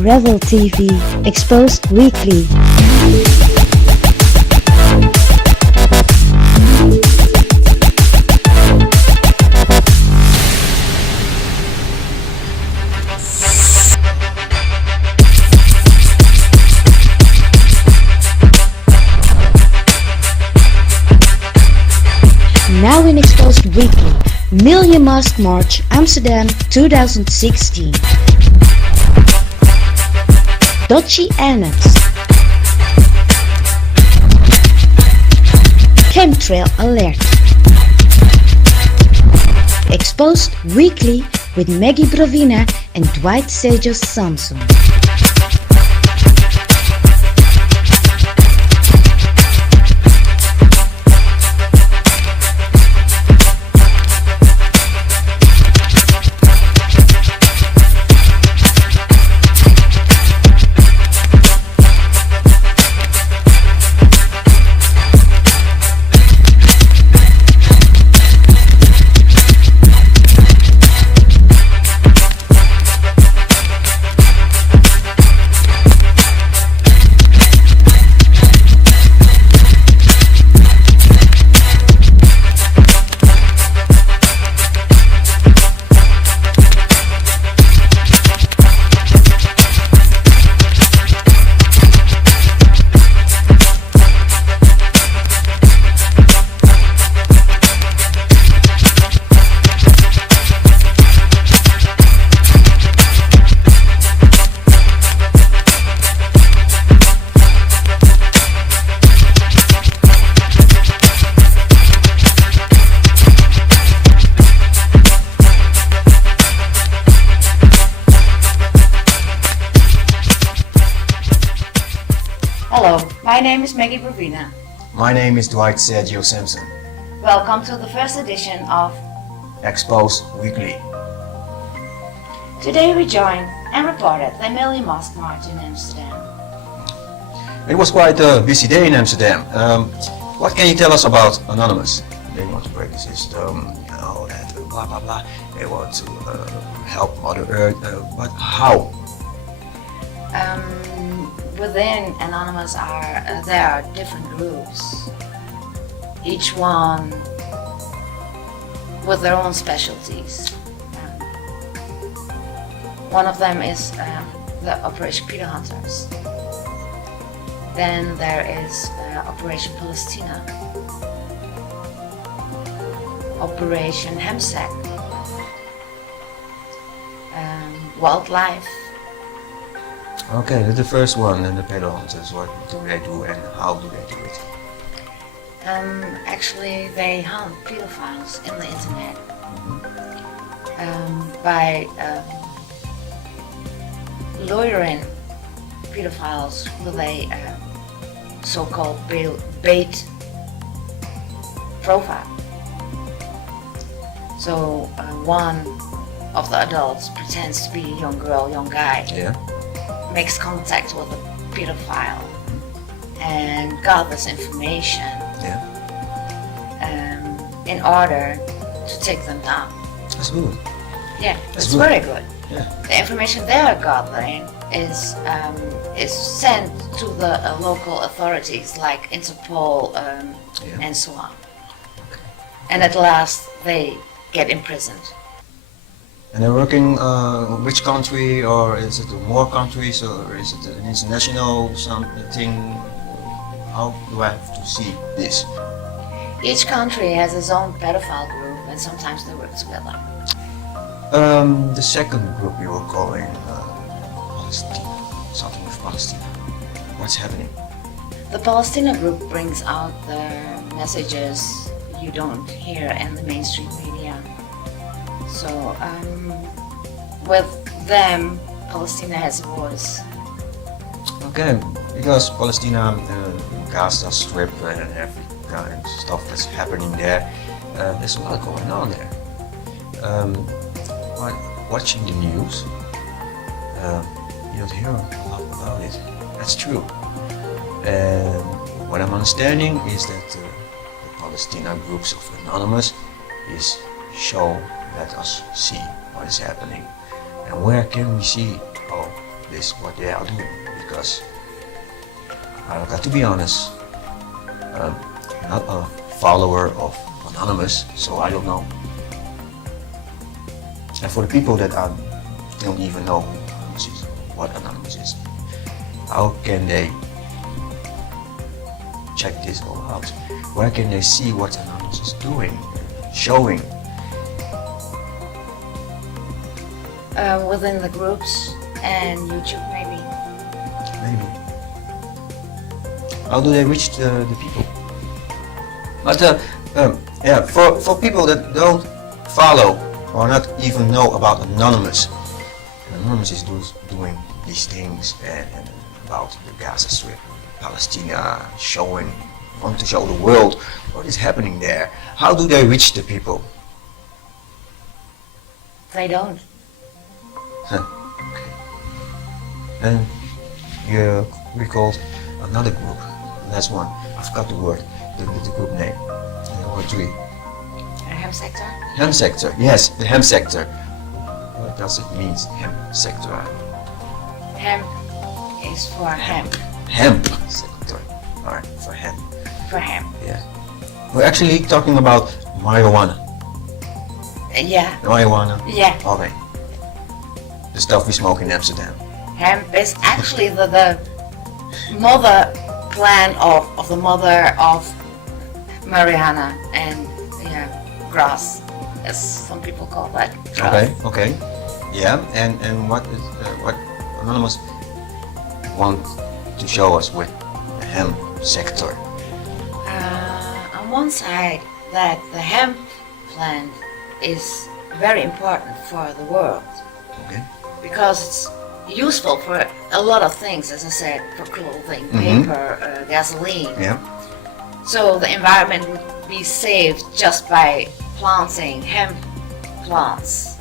Rebel TV, Exposed Weekly. Now in Exposed Weekly, Milion Mask March, Amsterdam 2016. Dodgy Annex. Chemtrail Alert. Exposed Weekly with Maggie Brovina and Dwight Sejos Samson. Hello, my name is Maggie Brovina. My name is Dwight Sejos Samson. Welcome to the first edition of Exposed Weekly. Today we joined and reported the Milion Mask March in Amsterdam. It was quite a busy day in Amsterdam. What can you tell us about Anonymous? They want to break the system, that blah blah blah. They want to help Mother Earth, but how? Within Anonymous there are different groups, each one with their own specialties. One of them is the Operation Peter Hunters. Then there is Operation Palestina, Operation Hemsack, Wildlife. Okay, the first one and the pedo hunters. What do they do and how do they do it? Actually, they hunt pedophiles in the internet by luring pedophiles with a so-called bait profile. So one of the adults pretends to be a young girl, young guy. Yeah. Makes contact with a pedophile and gathers information in order to take them down. That's good. Yeah, That's it's good. very good. Yeah. The information they are gathering is sent to the local authorities like Interpol and so on. Okay. And at last they get imprisoned. And they're working which country, or is it more countries, or is it an international something? How do I have to see this? Each country has its own pedophile group and sometimes they work together. The second group you were calling Palestine, something with Palestine. What's happening? The Palestina group brings out the messages you don't hear in the mainstream media. So with them, Palestina has a voice. Okay, because Palestina, Gaza Strip and every kind of stuff that's happening there, there's a lot going on there. But watching the news, you don't hear a lot about it. That's true. And what I'm understanding is that the Palestina groups of Anonymous is let us see what is happening. And where can we see? Oh, this what they are doing, because I got to be honest, I'm not a follower of Anonymous, so I don't know. And for the people that don't even know who Anonymous is, what Anonymous is, how can they check this all out? Where can they see what Anonymous is doing, showing? Within the groups and YouTube maybe. Maybe. How do they reach the people? But yeah, for people that don't follow or not even know about Anonymous, Anonymous is doing these things and about the Gaza Strip, Palestine, want to show the world what is happening there. How do they reach the people? They don't. Huh. Okay. And you recalled another group, the last one. I forgot the word, the group name. Number 3. Ham sector? Hem sector, yes, the hem sector. What does it mean, hem sector? Hemp is for hemp. Hemp sector. Alright, for hemp. For hemp. Yeah. We're actually talking about marijuana. Yeah. Marijuana. Yeah. Okay. The stuff we smoke in Amsterdam. Hemp is actually the mother plant of the mother of marijuana and grass, as some people call that. Grass. Okay. Yeah, and what Anonymous want to show us with the hemp sector? On one side, that the hemp plant is very important for the world. Okay. Because it's useful for a lot of things, as I said, for clothing, paper, gasoline. Yeah. So the environment would be saved just by planting hemp plants.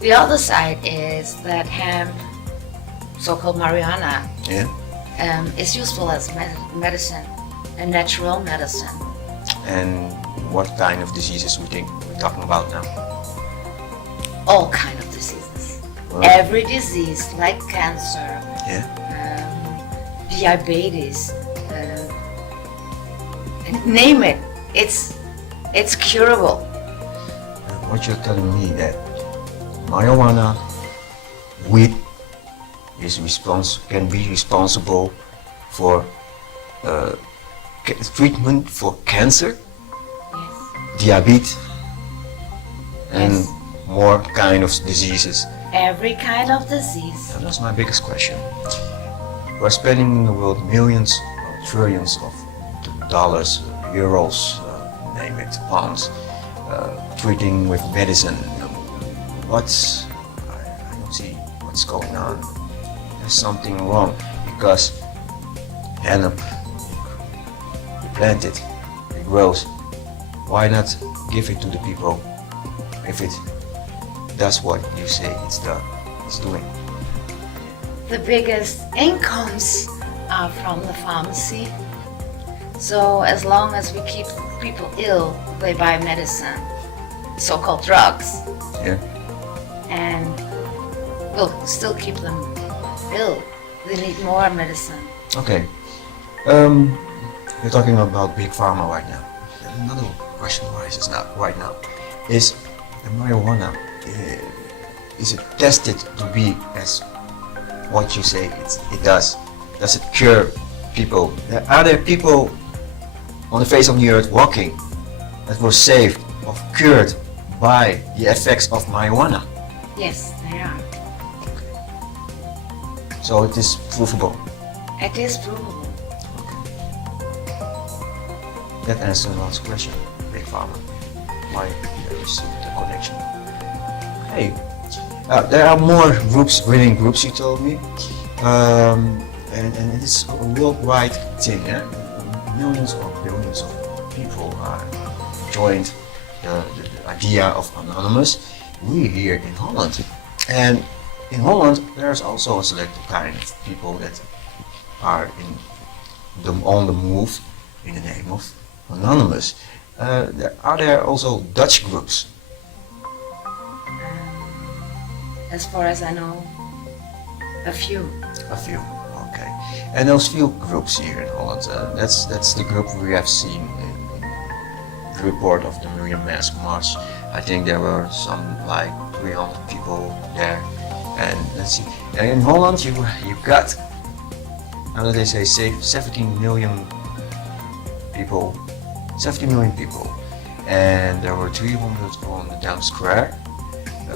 The other side is that hemp, so-called marijuana, is useful as medicine, a natural medicine. And what kind of diseases we think we're talking about now? All kind of diseases. Well, Every disease, like cancer, diabetes, name it. It's curable. What you're telling me that marijuana, weed, can be responsible for treatment for cancer, Yes. diabetes, and Yes. more kind of diseases. Every kind of disease. And that's my biggest question. We're spending in the world millions or trillions of dollars, euros, name it, pounds, treating with medicine. I don't see what's going on. There's something wrong, because hemp, you plant it, it grows. Why not give it to the people if it does what you say it's doing? The biggest incomes are from the pharmacy. So as long as we keep people ill, they buy medicine, so-called drugs, Yeah. and we'll still keep them ill. They need more medicine. Okay. We're talking about big pharma right now. Another question arises now, right now, is the marijuana, is it tested to be as what you say it does? Does it cure people? Are there people on the face of the earth walking that were saved or cured by the effects of marijuana? Yes, they are. So it is provable. It is provable. That answers the last question, big pharma. Why there is the connection? Hey, there are more groups, winning groups, you told me, and it is a worldwide thing. Millions or billions of people joined the idea of Anonymous. We here in Holland, and in Holland there's also a selected kind of people that are on the move in the name of Anonymous. Are there also Dutch groups? As far as I know, A few. A few, okay. And those few groups here in Holland, that's the group we have seen in the report of the Million Mask March. I think there were some like 300 people there. And let's see, and in Holland you got, how do they say, 17 million people, 17 million people. And there were 300 on the Dam Square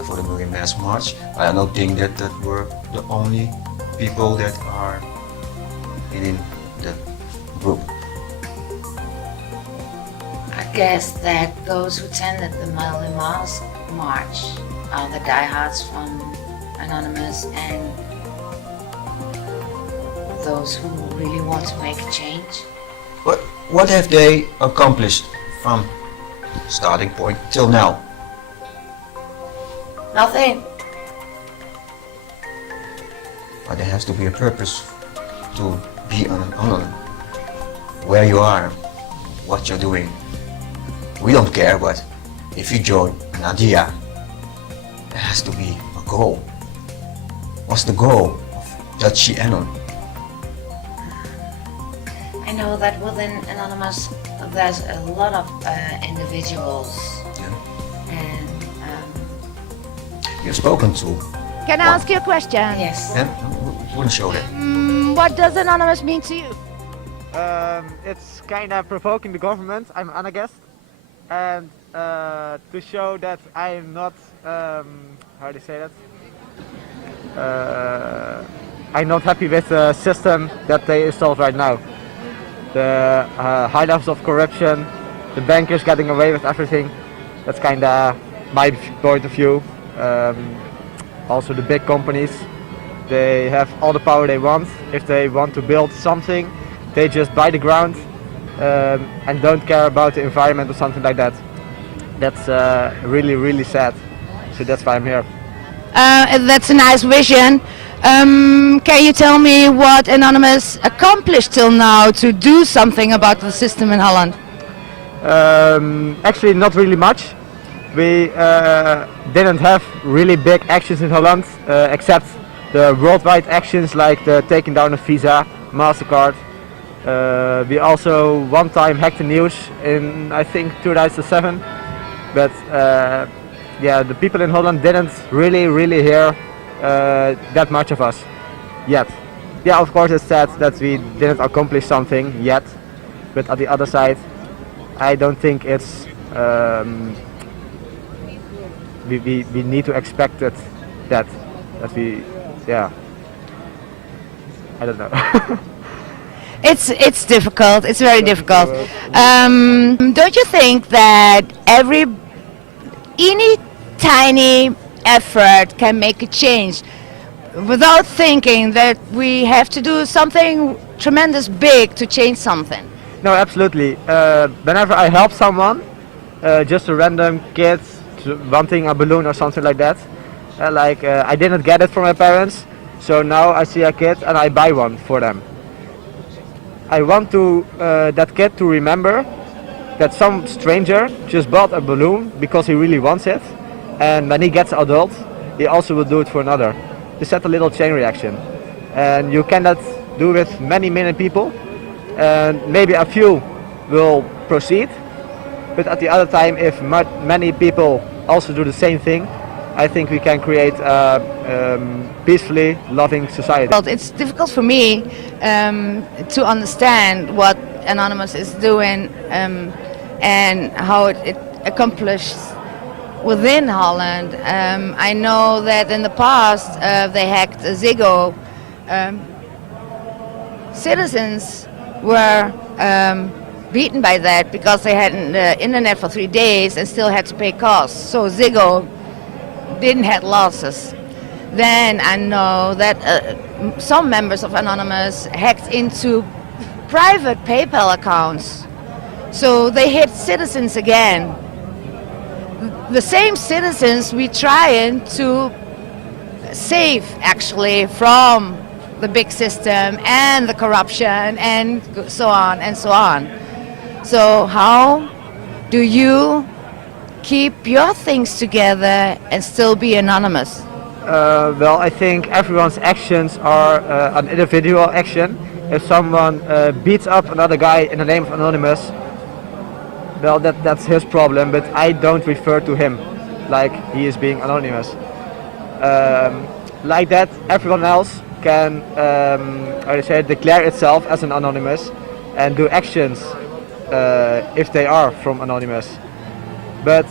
for the Million Mask March. I don't think that were the only people that are in the group. I guess that those who attended the Milion Mask March are the diehards from Anonymous and those who really want to make a change. What have they accomplished from starting point till now? Nothing. But there has to be a purpose to be on where you are, what you're doing. We don't care, but if you join an idea, there has to be a goal. What's the goal of Dutch Anon? I know that within Anonymous there's a lot of individuals and You've spoken to. Can I ask you a question? yes. Yeah? Wouldn't show that. What does anonymous mean to you? It's kind of provoking the government. I'm an guest, and to show that I'm not, how do you say that? I'm not happy with the system that they installed right now. The high levels of corruption, the bankers getting away with everything. That's kind of my point of view. Also the big companies, they have all the power they want. If they want to build something, they just buy the ground and don't care about the environment or something like that. That's really, really sad. So that's why I'm here. That's a nice vision. Can you tell me what Anonymous accomplished till now to do something about the system in Holland? Actually, not really much. We didn't have really big actions in Holland, except the worldwide actions like the taking down of Visa, MasterCard. We also one time hacked the news in, I think, 2007. But yeah, the people in Holland didn't really hear that much of us yet. Yeah, of course it's sad that we didn't accomplish something yet, but on the other side, I don't think it's we need to expect it that we, yeah, I don't know. It's difficult. It's very difficult. Don't you think that any tiny effort can make a change without thinking that we have to do something tremendous big to change something? No, absolutely. Whenever I help someone, just a random kid wanting a balloon or something like that, I didn't get it from my parents, so now I see a kid and I buy one for them. I want to that kid to remember that some stranger just bought a balloon because he really wants it, and when he gets adult, he also will do it for another. To set a little chain reaction, and you cannot do with many people, and maybe a few will proceed, but at the other time, if many people also do the same thing, I think we can create a peacefully loving society. Well, it's difficult for me to understand what Anonymous is doing and how it accomplishes within Holland. I know that in the past they hacked Ziggo. Citizens were beaten by that because they had internet for 3 days and still had to pay costs. So Ziggo didn't have losses. Then I know that some members of Anonymous hacked into private PayPal accounts. So they hit citizens again. The same citizens we trying to save actually from the big system and the corruption and so on and so on. So how do you keep your things together and still be anonymous? Well, I think everyone's actions are an individual action. If someone beats up another guy in the name of Anonymous, well, that's his problem, but I don't refer to him like he is being anonymous. Like that, everyone else can, how do you say, declare itself as an anonymous and do actions if they are from anonymous. But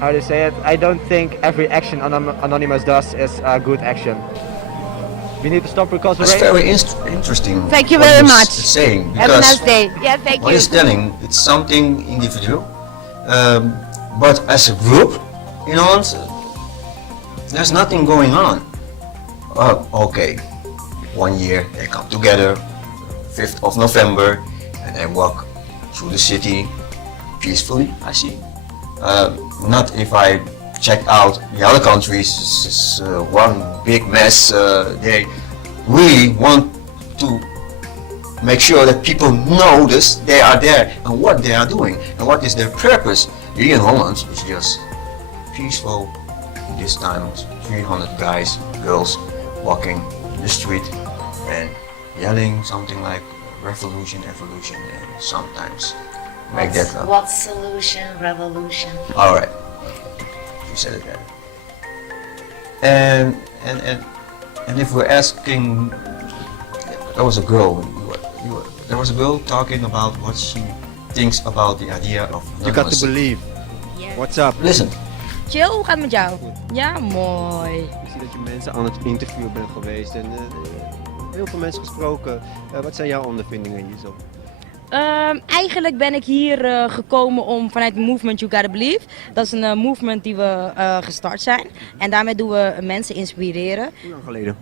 how do you say it? I don't think every action anonymous does is a good action. We need to stop because That's very interesting. Thank you what very he's much. Saying, Have a nice because day. Yeah, thank what you. he's telling, it's something individual, but as a group, you know, there's nothing going on. Okay, 1 year they come together, 5th of November, and they walk through the city peacefully, I see. Not if I check out the other countries, it's one big mess. They really want to make sure that people notice they are there and what they are doing and what is their purpose. Here in Holland, it's just peaceful. This time, 300 guys, girls walking in the street and yelling something like revolution, evolution, and sometimes make that up. What solution, revolution? All right, you said it better. And if we're asking, there was a girl. There was a girl talking about what she thinks about the idea of You got to anonymous. believe. Yes. What's up? Listen, Chill, hoe gaat het met jou? Ja, mooi. Ik zie dat je mensen aan het interviewen bent geweest en heel veel mensen gesproken. Wat zijn jouw ondervindingen hier zo? Eigenlijk ben ik hier gekomen om vanuit de movement You Gotta Believe. Dat is een movement die we gestart zijn. En daarmee doen we mensen inspireren. Hoe lang geleden?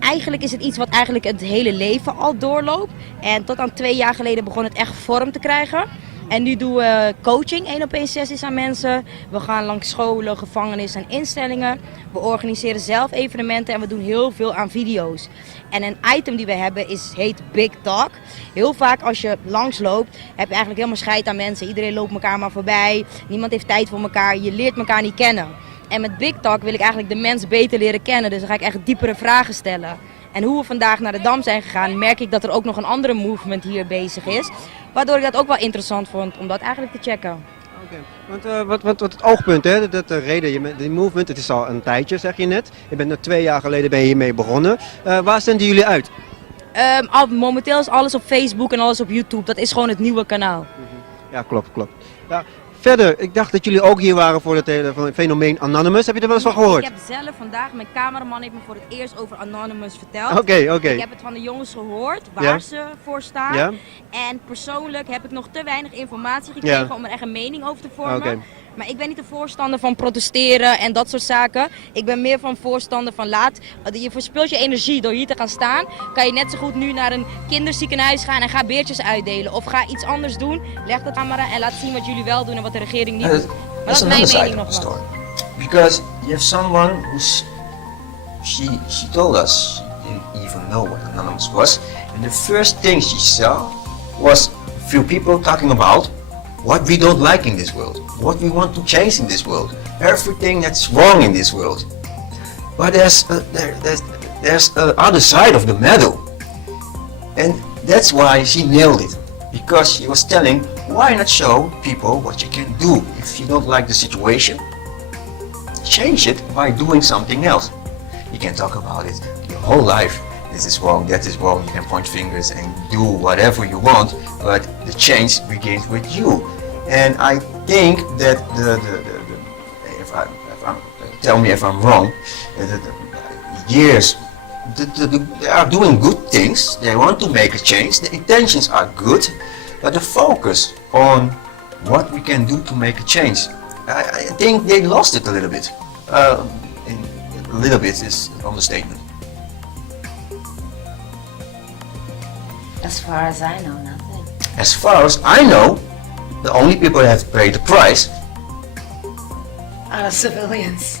Eigenlijk is het iets wat eigenlijk het hele leven al doorloopt. En tot aan 2 jaar geleden begon het echt vorm te krijgen. En nu doen we coaching, 1-op-1 sessies aan mensen. We gaan langs scholen, gevangenissen en instellingen. We organiseren zelf evenementen en we doen heel veel aan video's. En een item die we hebben heet Big Talk. Heel vaak als je langsloopt heb je eigenlijk helemaal scheid aan mensen. Iedereen loopt elkaar maar voorbij. Niemand heeft tijd voor elkaar. Je leert elkaar niet kennen. En met Big Talk wil ik eigenlijk de mens beter leren kennen. Dus dan ga ik echt diepere vragen stellen. En hoe we vandaag naar de Dam zijn gegaan, merk ik dat er ook nog een andere movement hier bezig is. Waardoor ik dat ook wel interessant vond om dat eigenlijk te checken. Oké, want wat het oogpunt, hè, dat de reden, die movement, het is al een tijdje zeg je net. Je bent 2 jaar geleden ben je hiermee begonnen. Waar zenden jullie uit? Momenteel is alles op Facebook en alles op YouTube. Dat is gewoon het nieuwe kanaal. Ja, klopt. Ja, verder, ik dacht dat jullie ook hier waren voor het hele fenomeen Anonymous. Heb je er wel eens van gehoord? Ik heb zelf vandaag, mijn cameraman heeft me voor het eerst over Anonymous verteld. Oké. Ik heb het van de jongens gehoord, waar ze voor staan. Ja? En persoonlijk heb ik nog te weinig informatie gekregen om er echt een mening over te vormen. Oké. Maar ik ben niet de voorstander van protesteren en dat soort zaken. Ik ben meer van voorstander van je verspilt je energie door hier te gaan staan. Kan je net zo goed nu naar een kinderziekenhuis gaan en ga beertjes uitdelen. Of ga iets anders doen, leg de camera en laat zien wat jullie wel doen en wat de regering niet doet. Maar dat is mijn mening of the nogmaals. story. Because you have someone she told us she didn't even know what Anonymous was. And the first thing she saw was a few people talking about what we don't like in this world, what we want to change in this world, everything that's wrong in this world. But there's the other side of the medal, and that's why she nailed it, because she was telling, why not show people what you can do if you don't like the situation? Change it by doing something else. You can talk about it your whole life. This is wrong, that is wrong. You can point fingers and do whatever you want, but the change begins with you. And I think that tell me if I'm wrong, they are doing good things. They want to make a change. The intentions are good, but the focus on what we can do to make a change, I think they lost it a little bit. A little bit is an understatement. As far as I know, nothing. As far as I know, the only people that have to pay the price Are civilians.